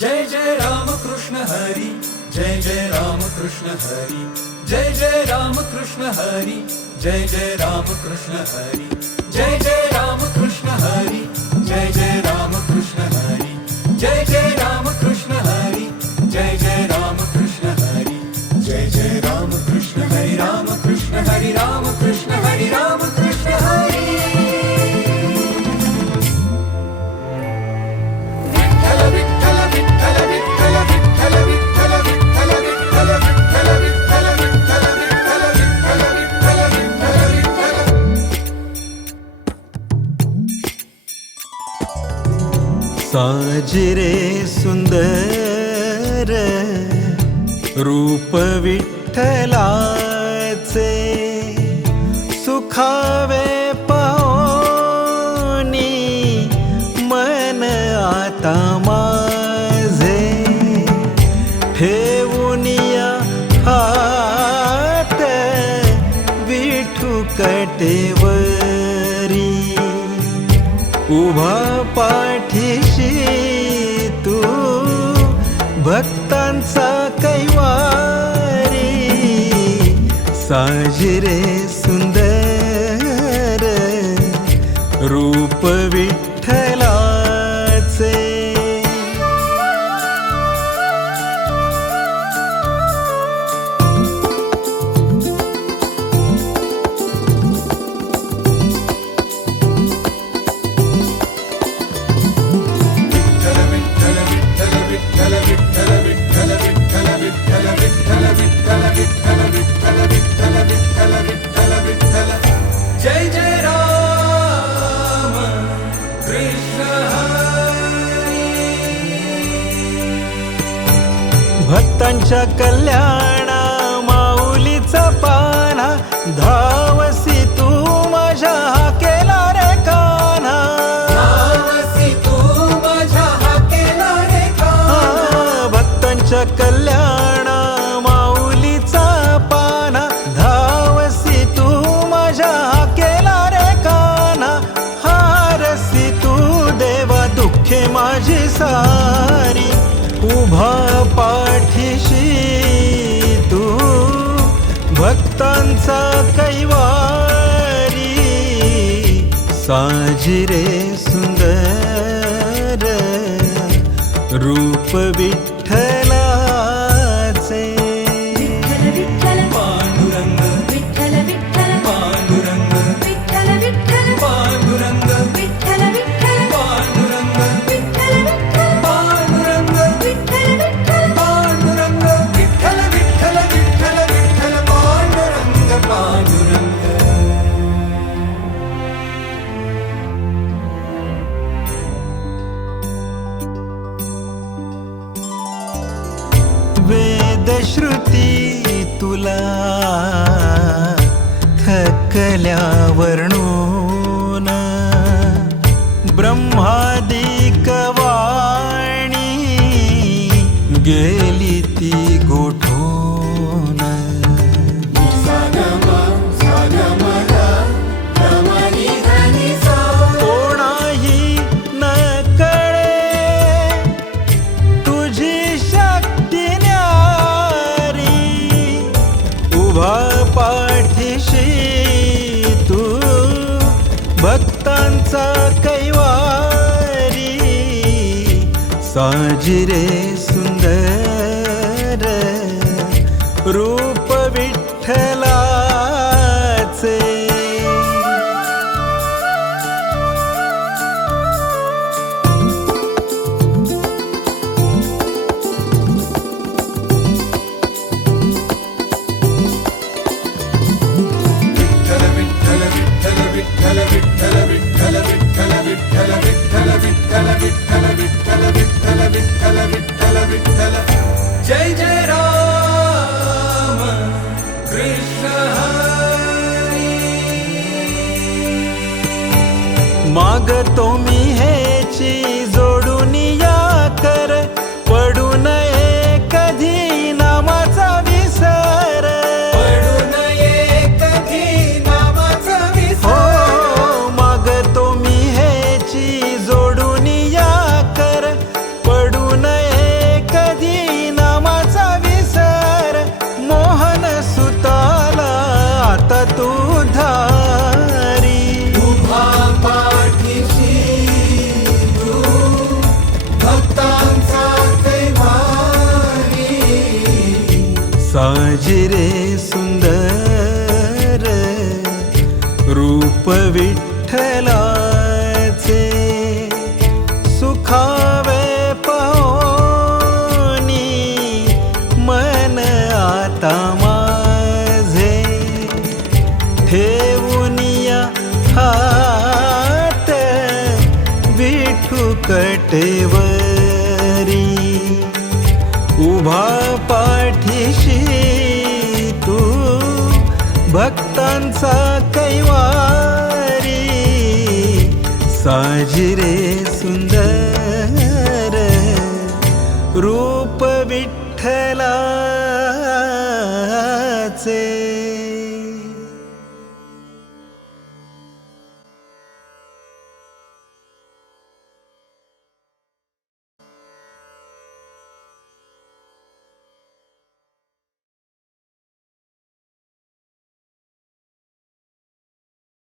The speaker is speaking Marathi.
जय जय राम कृष्ण हरी, जय जय राम कृष्ण हरी, जय जय राम कृष्ण हरी, जय जय राम कृष्ण हरी, जय जय राम कृष्ण हरी, जय जय राम कृष्ण हरी, जय जय राम कृष्ण हरी, जय जय राम कृष्ण हरी, जय जय राम कृष्ण हरी, राम कृष्ण हरी, राम कृष्ण हरी, राम कृष्ण हरी। साजिरे सुंदर रूप विठ्ठलाचे, सुखावे पाओनी मन आता माझे, ठेवूनिया हात विठू कटेवरी, उभा पाठीशी तू भक्तांचा कैवारी, साजिरे सुंदर रूप विठ्ठलाचे। जय जय राम कृष्ण हरी। भक्तांच्या कल्याणा माऊलीचा पाना, धावसी तू माझ्या केला रे कान्हा, धावसी तू माझ्या हाकेला रे कान्हा। भक्तांच्या कल्याणा माऊलीचा पाना, धावसी तू माझ्या केला रे कान्हा, हारसी तू देवा दुःखे माझी सारी, उभा पाठीशी तू भक्तांचा कैवारी, साजिरे सुंदर रूप विठ्ठलाचे। पांडुरंग विठ्ठल विठ्ठल पांडुरंग विठ्ठल विठ्ठल पांडुरंग विठ्ठल विठ्ठल पांडुरंग विठ्ठल विठ्ठल पांडुरंग विठ्ठल विठ्ठल पांडुरंग विठ्ठल विठ्ठल विठ्ठल विठ्ठल पांडुरंग पांडुरंग। वेदश्रुती तुला थकल्यावर नून, ब्रह्मादिक वाणी गेली ती गोठून, कोणाही न कळे तुझी शक्ती न्यारी, उभा पाठीशी तू भक्तांचा कैवारी, साजिरे सुंदर रूप विठ्ठलाचे। जय जय राम कृष्ण हरी। मागतो मी हेची जोडून या कर, पडू नये कधी नामाचा विसर, पडू नये कधी नामाचा विसर। हो मागतो मी हेची जोडून या कर, पडू नये साजिरे सुंदर रूप विठ्ठलाचे सुखावे पाहोनी मन आता माझे ठेवूनिया हात विठू कटेवरी उभा पाठीशी तू भक्तांचा कैवारी साजिरे सुंदर रूप विठ्ठला